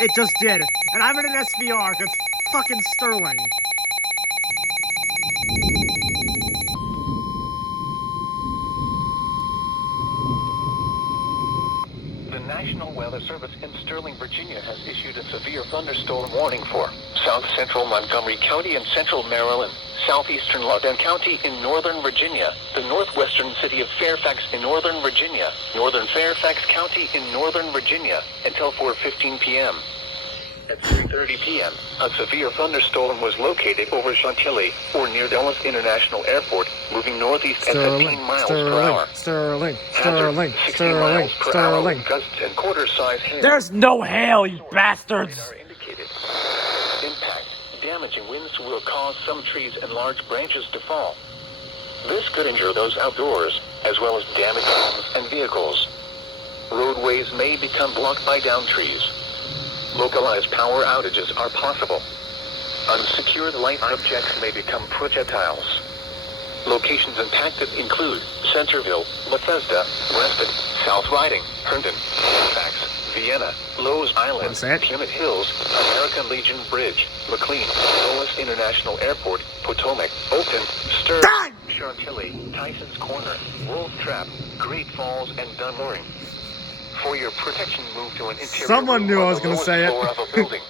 It just did. And I'm in an SVR. That's fucking Sterling. The National Weather Service in Sterling, Virginia has issued a severe thunderstorm warning for south central Montgomery County in central Maryland, southeastern Loudoun County in northern Virginia, the northwestern city of Fairfax in northern Virginia, northern Fairfax County in northern Virginia, until 4:15 p.m. At 3:30 p.m., a severe thunderstorm was located over Chantilly, or near Dulles International Airport, moving northeast at 15 miles per hour. Sterling. Hazard, 60 miles per hour with gusts and quarter-size hail. There's no hail, you bastards! Are indicated. Impact. Damaging winds will cause some trees and large branches to fall. This could injure those outdoors, as well as damage homes and vehicles. Roadways may become blocked by downed trees. Localized power outages are possible. Unsecured light objects may become projectiles. Locations impacted include Centerville, Bethesda, Reston, South Riding, Herndon, Fairfax, Vienna, Lowe's Island, Plymouth Hills, American Legion Bridge, McLean, Dulles International Airport, Potomac, Oakton, Sterling, Chantilly, Tyson's Corner, Wolf Trap, Great Falls, and Dunmore. For your protection, move to an interior Someone knew I was going to say it. floor of a building.